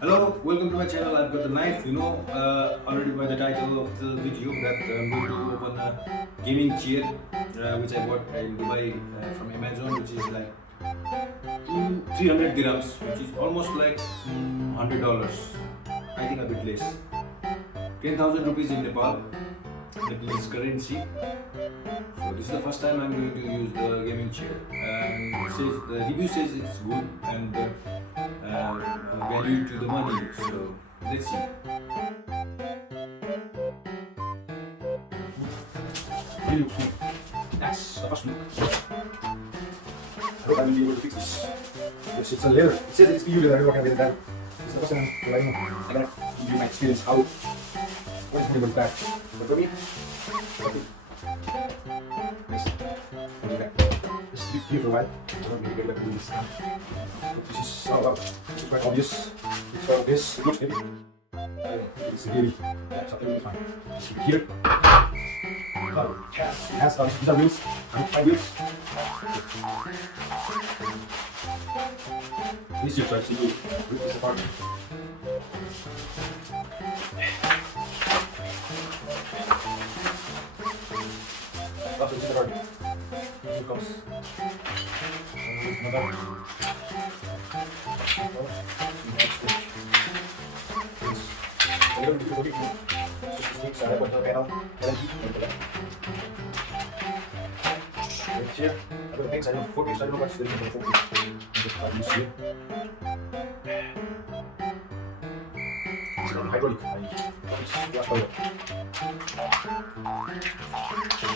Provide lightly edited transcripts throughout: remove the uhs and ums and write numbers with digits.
Hello, welcome to my channel. I've got the knife, already by the title of the video that I'm going to open a gaming chair which I bought in Dubai from Amazon, which is like 300 dirhams, which is almost like $100. I think a bit less. 10,000 rupees in Nepalese currency. So this is the first time I'm going to use the gaming chair, and the review says it's good and value to the money. So let's see. Really looks good. That's the first look. I hope I will be able to fix this. Yes, it's a leather. It says it's PU leather. I don't know what kind of leather. This is the first time I'm gonna give you my experience how what is going back. But for me, okay. Nice. I'll be back. Just keep here for a while. I'm going to get back to this now. This is this is quite obvious. It's for this. It looks heavy. I don't know. It's heavy. Yeah, something will be fine. Just keep it here. It has these are wheels. 5 wheels. These chips are actually rip this apart. That's what's in the garden. Here comes another. A little bit of a so she sneaks out of the panel and then here, I've got a pin side of 4 pins, I don't know what's the reason for 4 pins. Just try this here. It's not hydraulic. Glass power.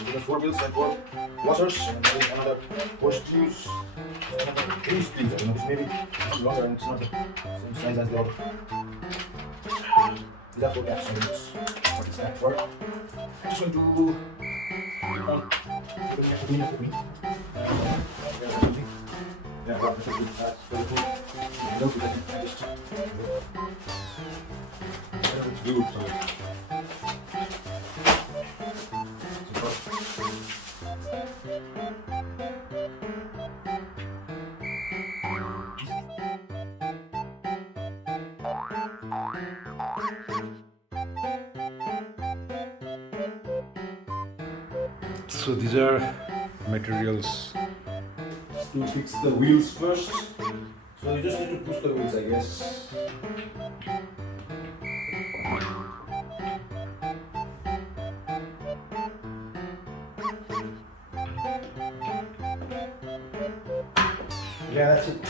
We got 4 wheels and 4 washers, and then another 4 screws. Another 3 screws. I don't know, it's maybe longer and it's not the same size as the other. These are 4 caps on this. What is that for? I'm just going to yeah, well, that's very cool. I don't think I can just it's good, so so these are materials to fix the wheels first. So you just need to push the wheels, I guess. Yeah, that's it.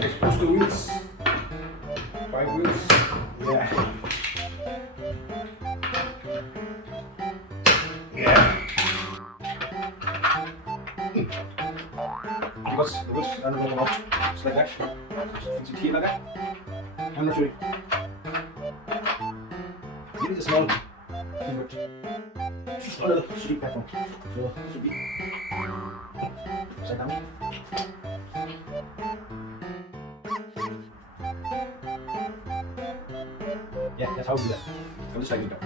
Just push the wheels. 5 wheels. Yeah. Yeah. Because the wheels are not going to come out just like that. Just fix it here like that. I'm not sure. Maybe it's a small thing, but it's under the street platform. So it should be upside down. Yeah, that's how we do that. I'm just liking that.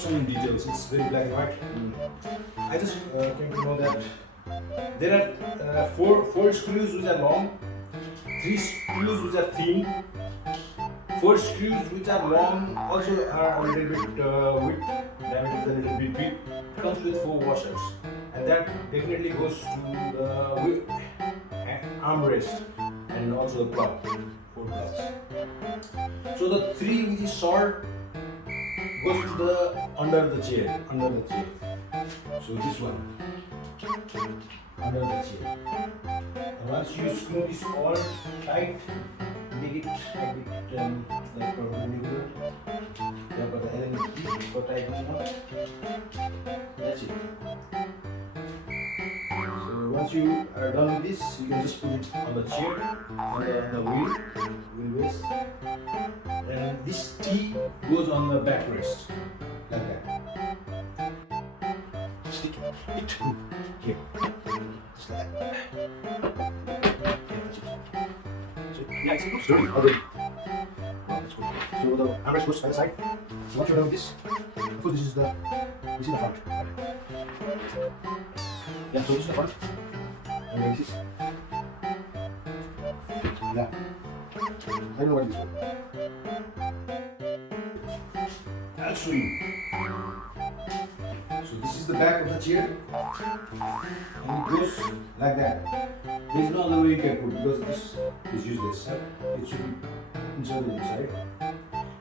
Some details, it's very black and white. I just came to know that there are four screws which are long, 3 screws which are thin, 4 screws which are long also are a little bit width, diameter is a little bit big. It comes with 4 washers, and that definitely goes to the armrest and also the plug, 4 plugs. So the 3 which is short goes to the under the chair. So this one under the chair. And once you screw this all tight, make it a bit like perpendicular. Yeah, but the element key for tightening up. That's it. So once you are done with this, you can just put it on the chair, on the wheelbase. And this T goes on the backrest, like that. Stick it here, just like that. So yeah, it's looks dirty already. Well, that's cool. So the armrest goes by the side. So once you're done with this, of course this is the front. Yeah, so this is the front. And this is. Yeah. I don't know what this is. I'll show you. So this is the back of the chair. And it goes like that. There is no other way you can put because this is useless. It should be inserted inside.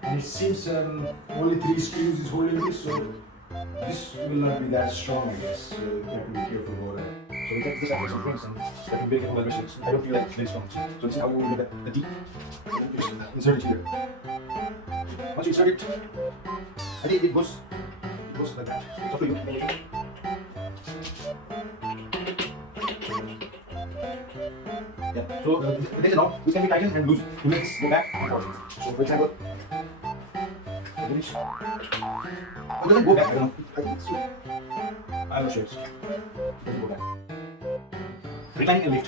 And it seems only 3 screws is holding this, so this will not be that strong, I guess. So you have to be careful about it. So we take this out some friends and I can make it over machines. I don't feel like it's very strong. So this is how we will get the teeth. Just insert it here. Once you insert it, I think it goes like that. It's up to you. Yeah. So this is now. This can be tightened and loose to make this go back and forth. So for example, finish. It doesn't go back. I don't know. I'm not sure. It doesn't go back. Reclining and lift.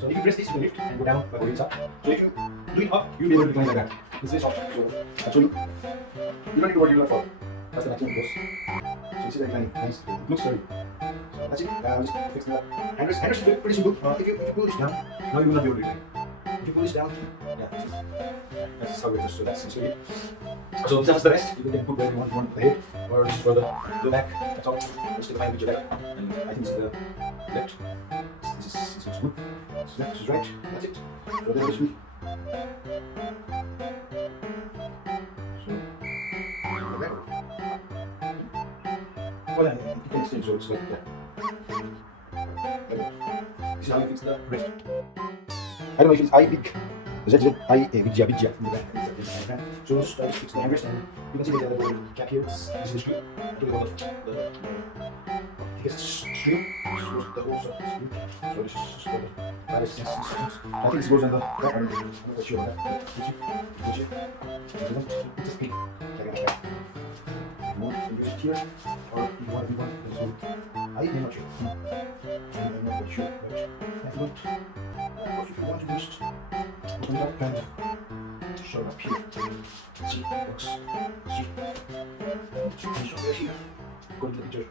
So if you press this, you can lift and go down by holding up. So if you do it up, you'll be able to recline like that. This is soft. So I'll show you. You don't need to worry about it. That's the maximum it goes. So you see the reclining. Nice. It looks sturdy. So that's it. Just fix the handrest. Handrest is pretty simple. If you pull this down, now you will not be able to recline. If you pull this down, yeah, that's how it is. So that's essentially it. So that's the rest. You can put where you want the head or just for the back. That's all. Let's take a fine picture there. And I think this is the left. This looks good. This is left, this is right. That's it. So there is me. So there. Oh yeah, you can extend so it's like that. This is how you fix the rest. I don't know if it's I big. Bigzzia in the back. So I just fix the handrest and you can see the other cap here. This is the screw. I took out the thickest screw. This was the whole screw. So this is just for the resistance. I think this goes on the back. I'm not sure about that. Push it. It's a spin. Like that. If you want, you can use it here. Or if you want a big one, just do it. I'm not sure. I'm not sure. But if you want to just open it up and show it up here. See, it works. See. And so right here, go to the picture.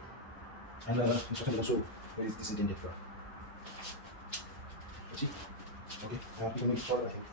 And instructions also where is this intended for. See? Okay, you can make it forward, I think.